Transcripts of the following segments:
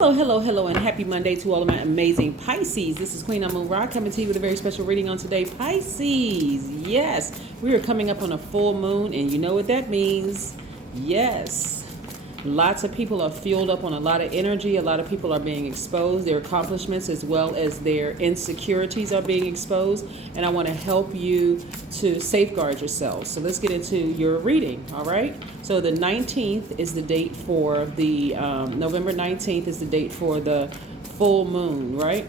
Hello, hello, hello, and happy Monday to all of my amazing Pisces. This is Queen Amun Ra coming to you with a very special reading on today. Pisces, yes, we are coming up on a full moon, and you know what that means. Yes, lots of people are fueled up on a lot of energy. A lot of people are being exposed. Their accomplishments as well as their insecurities are being exposed, and I want to help you to safeguard yourselves. So let's get into your reading, all right? So the 19th is the date for the, November 19th is the date for the full moon, right?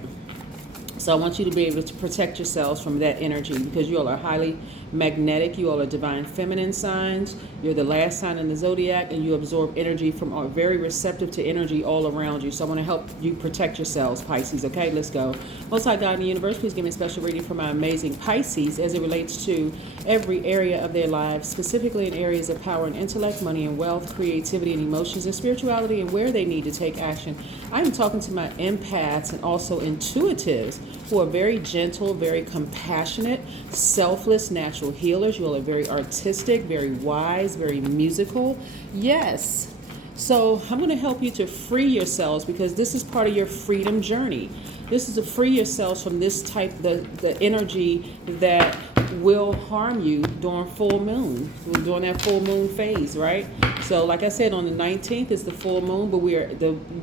So I want you to be able to protect yourselves from that energy because you all are highly magnetic. You all are divine feminine signs. You're the last sign in the Zodiac, and you absorb energy from, are very receptive to energy all around you. So I want to help you protect yourselves, Pisces. Okay, let's go. Most High God in the universe, please give me a special reading for my amazing Pisces as it relates to every area of their lives, specifically in areas of power and intellect, money and wealth, creativity and emotions, and spirituality, and where they need to take action. I am talking to my empaths and also intuitives who are very gentle, very compassionate, selfless, natural healers. You all are very artistic, very wise, very musical. Yes. So I'm going to help you to free yourselves because this is part of your freedom journey. This is to free yourselves from this type, the energy that will harm you during full moon, during that full moon phase, right? So like I said, on the 19th is the full moon, but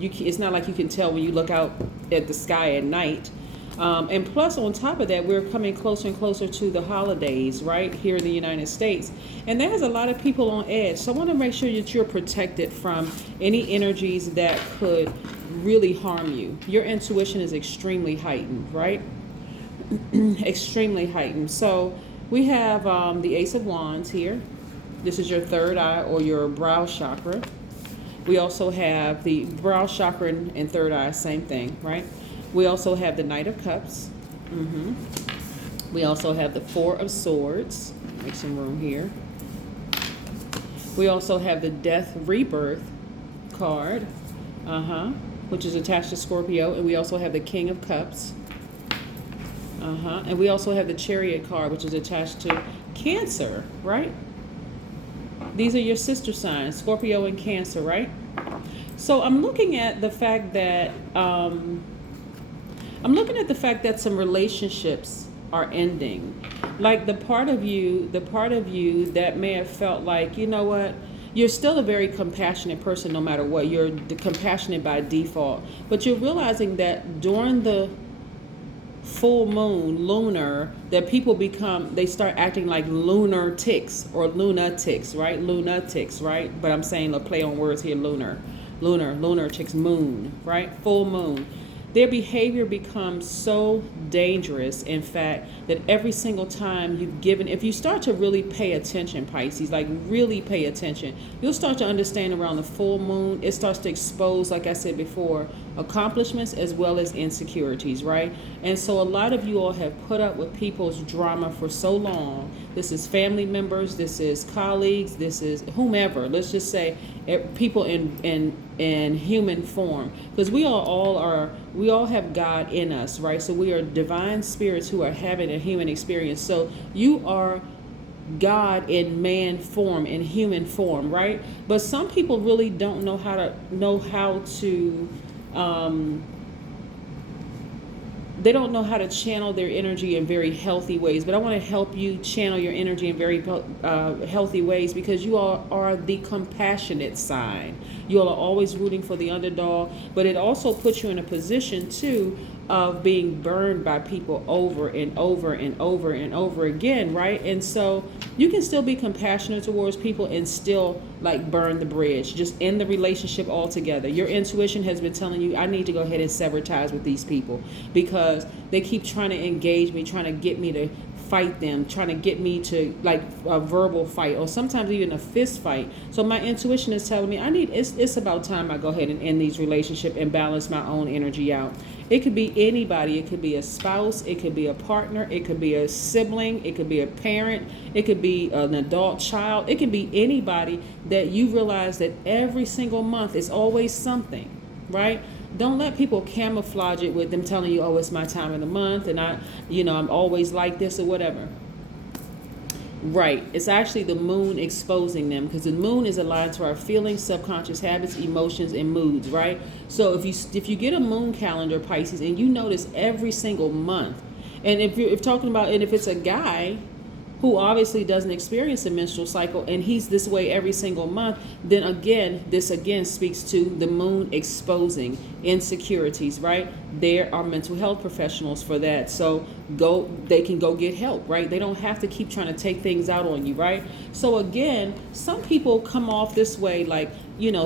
it's not like you can tell when you look out at the sky at night. And plus, on top of that, we're coming closer and closer to the holidays, right, here in the United States. And there's a lot of people on edge. So I want to make sure that you're protected from any energies that could really harm you. Your intuition is extremely heightened, right? Extremely heightened. So we have the Ace of Wands here. This is your third eye or your brow chakra. We also have the brow chakra and third eye, same thing, right? We also have the Knight of Cups. We also have the Four of Swords. Make some room here. We also have the Death Rebirth card, which is attached to Scorpio. And we also have the King of Cups. And we also have the Chariot card, which is attached to Cancer, right? These are your sister signs, Scorpio and Cancer, right? So I'm looking at the fact that some relationships are ending. Like the part of you that may have felt like, you know what, you're still a very compassionate person no matter what. You're compassionate by default. But you're realizing that during the full moon, lunar, that people they start acting like lunar-tics or lunatics, right? Lunatics, right? But I'm saying a play on words here, lunar-tics, moon, right? Full moon. Their behavior becomes so dangerous, in fact, that every single time if you start to really pay attention, Pisces, like really pay attention, you'll start to understand around the full moon, it starts to expose, like I said before, accomplishments as well as insecurities, right? And so a lot of you all have put up with people's drama for so long. This is family members, this is colleagues, this is whomever. Let's just say people in human form, because we all have God in us, right? So we are divine spirits who are having a human experience. So you are God in man form, in human form, right? But some people really don't know how to they don't know how to channel their energy in very healthy ways. But I want to help you channel your energy in very healthy ways, because you all are the compassionate sign. You all are always rooting for the underdog, but it also puts you in a position too of being burned by people over and over and over and over again, right? And so you can still be compassionate towards people and still like burn the bridge, just end the relationship altogether. Your intuition has been telling you, I need to go ahead and sever ties with these people because they keep trying to engage me, trying to get me to fight them, trying to get me to like a verbal fight or sometimes even a fist fight. So my intuition is telling me it's about time I go ahead and end these relationships and balance my own energy out. It could be anybody. It could be a spouse. It could be a partner. It could be a sibling. It could be a parent. It could be an adult child. It could be anybody that you realize that every single month is always something, right? Don't let people camouflage it with them telling you, oh, it's my time of the month and I'm always like this or whatever. Right. It's actually the moon exposing them, because the moon is aligned to our feelings, subconscious habits, emotions, and moods, right? So if you get a moon calendar, Pisces, and you notice every single month, and if talking about, and if it's a guy who obviously doesn't experience a menstrual cycle and he's this way every single month, then again, this again speaks to the moon exposing insecurities, right? There are mental health professionals for that. So they can go get help, right? They don't have to keep trying to take things out on you, right? So again, some people come off this way like,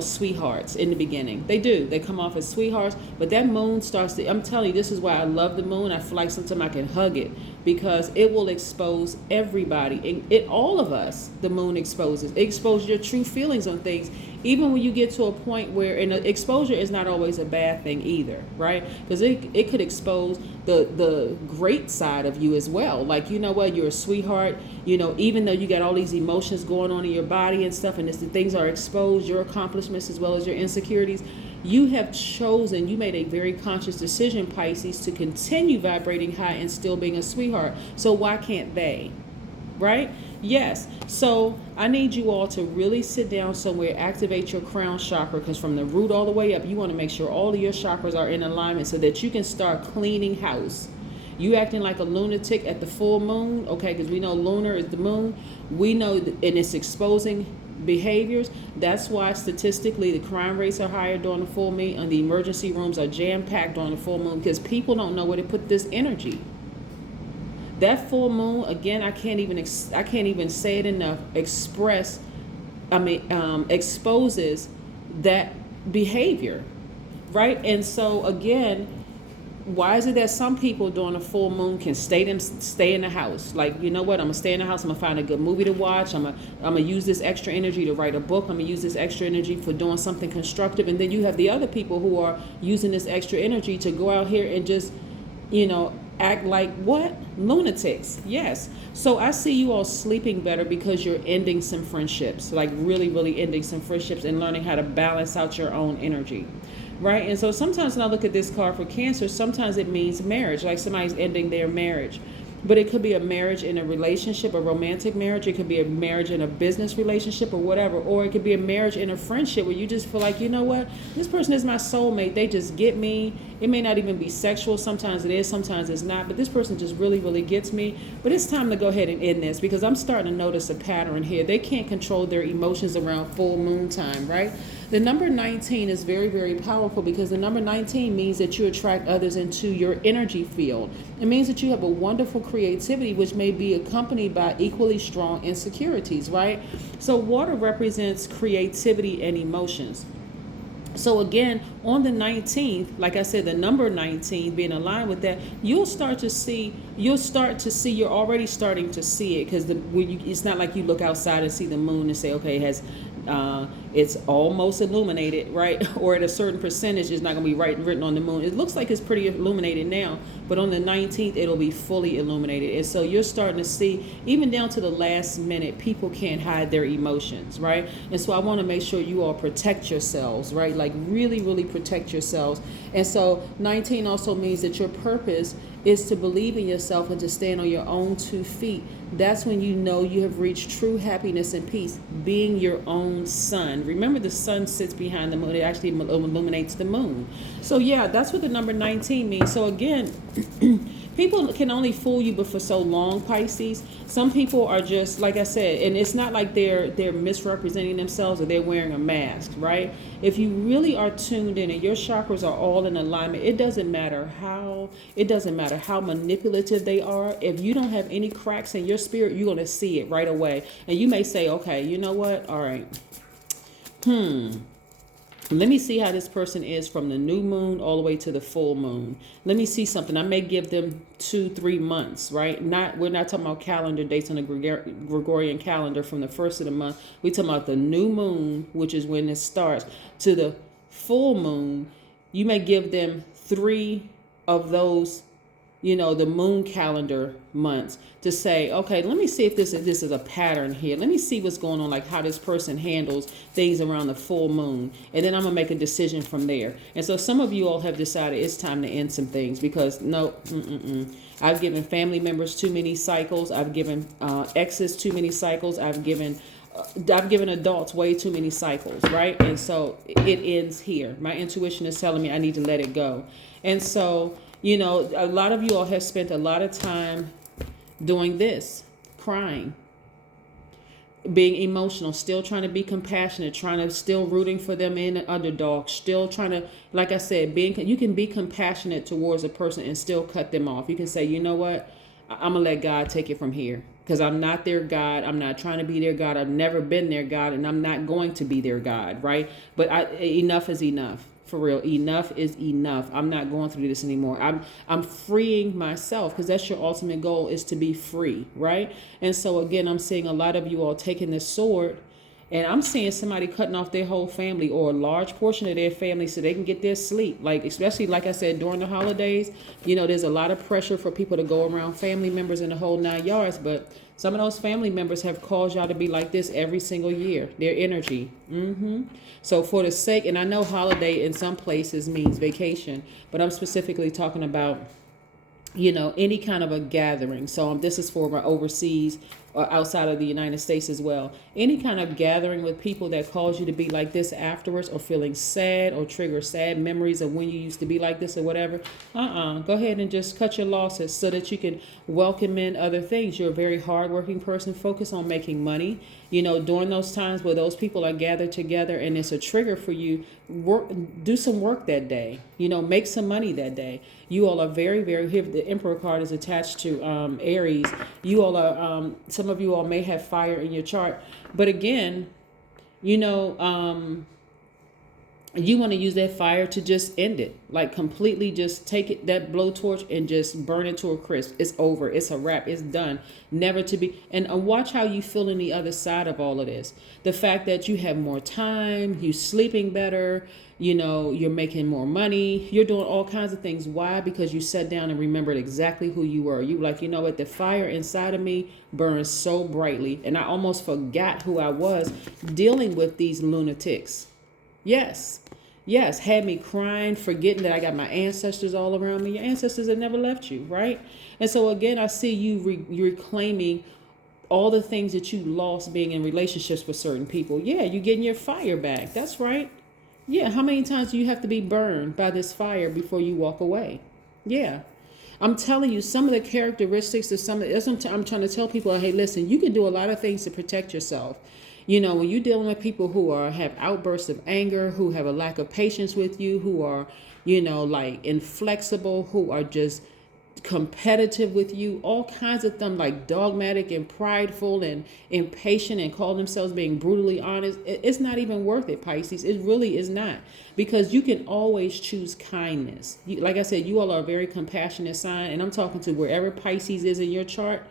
sweethearts in the beginning. They do. They come off as sweethearts, but that moon starts to, I'm telling you, this is why I love the moon. I feel like sometimes I can hug it, because it will expose everybody. All of us, the moon exposes. It exposes your true feelings on things, even when you get to a point where, and exposure is not always a bad thing either, right? Because it could expose the great side of you as well. Like, you know what, you're a sweetheart, even though you got all these emotions going on in your body and stuff, and the things are exposed, your accomplishments as well as your insecurities, you have chosen, you made a very conscious decision, Pisces, to continue vibrating high and still being a sweetheart. So why can't they? Right? Yes. So I need you all to really sit down somewhere, activate your crown chakra, because from the root all the way up, you want to make sure all of your chakras are in alignment so that you can start cleaning house. You acting like a lunatic at the full moon, okay, because we know lunar is the moon. We know, and it's exposing behaviors. That's why statistically the crime rates are higher during the full moon, and the emergency rooms are jam-packed during the full moon, because people don't know where to put this energy. That full moon, again, I can't even say it enough, exposes that behavior, right? And so again, why is it that some people during a full moon can stay in the house? Like, you know what, I'm gonna stay in the house, I'm gonna find a good movie to watch, I'm gonna use this extra energy to write a book, I'm gonna use this extra energy for doing something constructive. And then you have the other people who are using this extra energy to go out here and just, act like what? Lunatics. Yes. So I see you all sleeping better because you're ending some friendships, like really, really ending some friendships and learning how to balance out your own energy. Right? And so sometimes when I look at this card for Cancer, sometimes it means marriage, like somebody's ending their marriage. But it could be a marriage in a relationship, a romantic marriage. It could be a marriage in a business relationship or whatever. Or it could be a marriage in a friendship where you just feel like, you know what, this person is my soulmate. They just get me. It may not even be sexual. Sometimes it is, sometimes it's not. But this person just really, really gets me. But it's time to go ahead and end this, because I'm starting to notice a pattern here. They can't control their emotions around full moon time, right? The number 19 is very, very powerful, because the number 19 means that you attract others into your energy field. It means that you have a wonderful creativity, which may be accompanied by equally strong insecurities, right? So water represents creativity and emotions. So again, on the 19th, like I said, the number 19 being aligned with that, you're already starting to see it, because it's not like you look outside and see the moon and say, okay, it's almost illuminated, right? Or at a certain percentage, it's not going to be written on the moon. It looks like it's pretty illuminated now, but on the 19th, it'll be fully illuminated. And so you're starting to see, even down to the last minute, people can't hide their emotions, right? And so I want to make sure you all protect yourselves, right? Like really, really protect yourselves. And so 19 also means that your purpose is to believe in yourself and to stand on your own 2 feet. That's when you know you have reached true happiness and peace, being your own sun. Remember, the sun sits behind the moon. It actually illuminates the moon. So yeah, that's what the number 19 means. So again, people can only fool you but for so long, Pisces. Some people are just, like I said, and it's not like they're misrepresenting themselves or they're wearing a mask, right? If you really are tuned in and your chakras are all in alignment, it doesn't matter how manipulative they are. If you don't have any cracks in your spirit, you're going to see it right away. And you may say, okay, you know what? All right. Let me see how this person is from the new moon all the way to the full moon. Let me see something. I may give them 2-3 months, right? We're not talking about calendar dates on the Gregorian calendar from the first of the month. We're talking about the new moon, which is when it starts, to the full moon. You may give them 3 of those the moon calendar months to say, okay, let me see if this is a pattern here. Let me see what's going on, like how this person handles things around the full moon. And then I'm going to make a decision from there. And so some of you all have decided it's time to end some things because no, I've given family members too many cycles. I've given exes too many cycles. I've given adults way too many cycles, right? And so it ends here. My intuition is telling me I need to let it go. And so, a lot of you all have spent a lot of time doing this, crying, being emotional, still trying to be compassionate, still rooting for them in the underdog, still trying to, like I said, you can be compassionate towards a person and still cut them off. You can say, you know what? I'm going to let God take it from here because I'm not their God. I'm not trying to be their God. I've never been their God and I'm not going to be their God, right? But enough is enough. For real, enough is enough. I'm not going through this anymore. I'm freeing myself because that's your ultimate goal, is to be free, right? And so again, I'm seeing a lot of you all taking this sword, and I'm seeing somebody cutting off their whole family or a large portion of their family so they can get their sleep. Like, especially like I said, during the holidays, there's a lot of pressure for people to go around family members in the whole 9 yards, but some of those family members have caused y'all to be like this every single year. Their energy. So for the sake, and I know holiday in some places means vacation, but I'm specifically talking about, any kind of a gathering. So this is for my overseas or outside of the United States as well. Any kind of gathering with people that cause you to be like this afterwards, or feeling sad or trigger sad memories of when you used to be like this or whatever. Go ahead and just cut your losses so that you can welcome in other things. You're a very hardworking person. Focus on making money. During those times where those people are gathered together and it's a trigger for you, do some work that day. Make some money that day. You all are very, very, here the Emperor card is attached to Aries. You all are, some of you all may have fire in your chart. But again, you want to use that fire to just end it, like completely just take it, that blowtorch, and just burn it to a crisp. It's over. It's a wrap. It's done. Never to be. And watch how you feel on the other side of all of this. The fact that you have more time, you're sleeping better, you're making more money, you're doing all kinds of things. Why? Because you sat down and remembered exactly who you were. You like, what, the fire inside of me burns so brightly, and I almost forgot who I was dealing with these LUNAR-tics. Yes, had me crying, forgetting that I got my ancestors all around me. Your ancestors have never left you, right? And so again, I see you reclaiming all the things that you lost being in relationships with certain people. Yeah, you're getting your fire back. That's right. Yeah, how many times do you have to be burned by this fire before you walk away? Yeah. I'm telling you, some of the characteristics of I'm trying to tell people, hey, listen, you can do a lot of things to protect yourself. When you're dealing with people who have outbursts of anger, who have a lack of patience with you, who are, like inflexible, who are just competitive with you, all kinds of them, like dogmatic and prideful and impatient and call themselves being brutally honest. It's not even worth it, Pisces. It really is not, because you can always choose kindness. Like I said, you all are a very compassionate sign, and I'm talking to wherever Pisces is in your chart.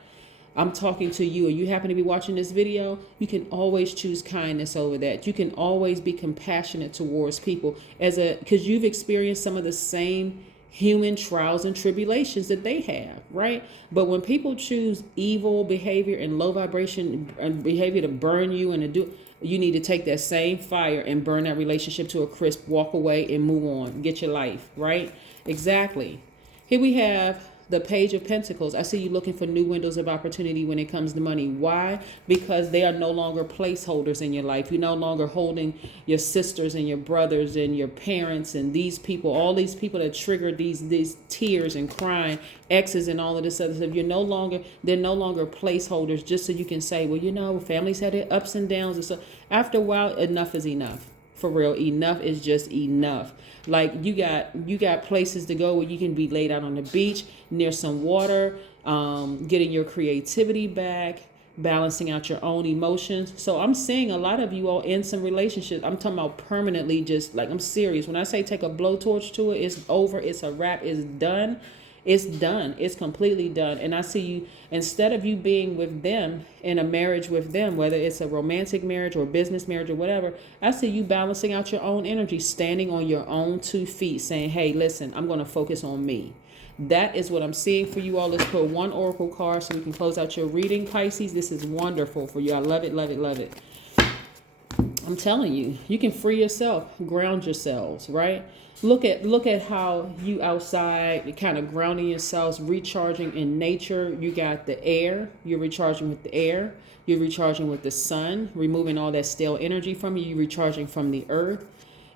I'm talking to you, and you happen to be watching this video, you can always choose kindness over that. You can always be compassionate towards people because you've experienced some of the same human trials and tribulations that they have, right? But when people choose evil behavior and low vibration behavior to burn you and you need to take that same fire and burn that relationship to a crisp, walk away and move on, get your life, right? Exactly. Here we have the Page of Pentacles. I see you looking for new windows of opportunity when it comes to money. Why? Because they are no longer placeholders in your life. You're no longer holding your sisters and your brothers and your parents and these people, all these people that trigger these tears and crying, exes and all of this other stuff. They're no longer placeholders just so you can say, well, families had their ups and downs and stuff. After a while, enough is enough. For real, enough is just enough. Like you got places to go where you can be laid out on the beach near some water, getting your creativity back, balancing out your own emotions. So I'm seeing a lot of you all in some relationships. I'm talking about permanently, just like, I'm serious. When I say take a blowtorch to it, it's over. It's a wrap. It's done. It's done. It's completely done. And I see you, instead of you being with them in a marriage with them, whether it's a romantic marriage or business marriage or whatever, I see you balancing out your own energy, standing on your own 2 feet, saying, hey, listen, I'm going to focus on me. That is what I'm seeing for you all. Let's put one oracle card so we can close out your reading, Pisces. This is wonderful for you. I love it, love it, love it. I'm telling you, you can free yourself, ground yourselves, right? Look at how you outside, kind of grounding yourselves, recharging in nature. You got the air. You're recharging with the air. You're recharging with the sun, removing all that stale energy from you. You're recharging from the earth.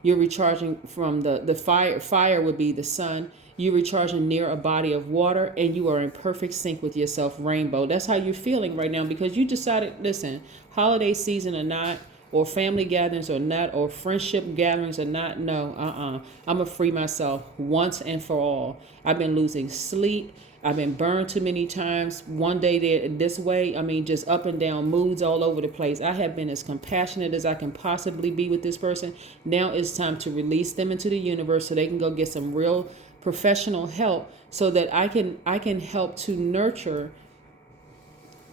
You're recharging from the fire. Fire would be the sun. You're recharging near a body of water, and you are in perfect sync with yourself, rainbow. That's how you're feeling right now, because you decided, listen, holiday season or not, or family gatherings or not, or friendship gatherings or not, no, I'm going to free myself once and for all. I've been losing sleep. I've been burned too many times. One day this way, just up and down, moods all over the place. I have been as compassionate as I can possibly be with this person. Now it's time to release them into the universe so they can go get some real professional help, so that I can help to nurture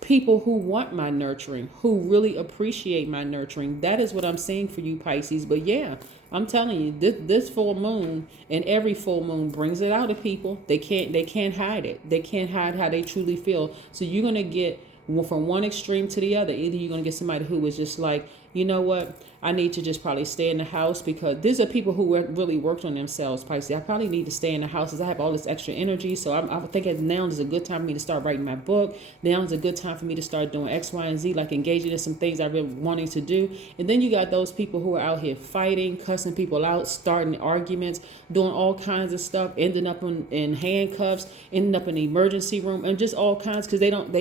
people who want my nurturing, who really appreciate my nurturing. That is what I'm saying for you, Pisces. But yeah, I'm telling you, this full moon and every full moon brings it out of people. They can't hide it. They can't hide how they truly feel. So you're going to get from one extreme to the other. Either you're going to get somebody who is just like, you know what, I need to just probably stay in the house, because these are people who really worked on themselves, Pisces. I probably need to stay in the house because I have all this extra energy. So I think now is a good time for me to start writing my book. Now is a good time for me to start doing X, Y, and Z, like engaging in some things I really wanting to do. And then you got those people who are out here fighting, cussing people out, starting arguments, doing all kinds of stuff, ending up in handcuffs, ending up in the emergency room, and just all kinds, because they don't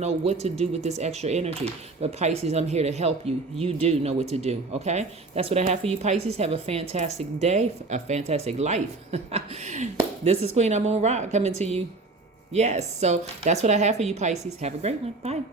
know what to do with this extra energy. But Pisces, I'm here to help you. You do know what to do. Okay, that's what I have for you, Pisces. Have a fantastic day, a fantastic life. This is Queen Amun Ra coming to you. Yes, so that's what I have for you, Pisces. Have a great one. Bye.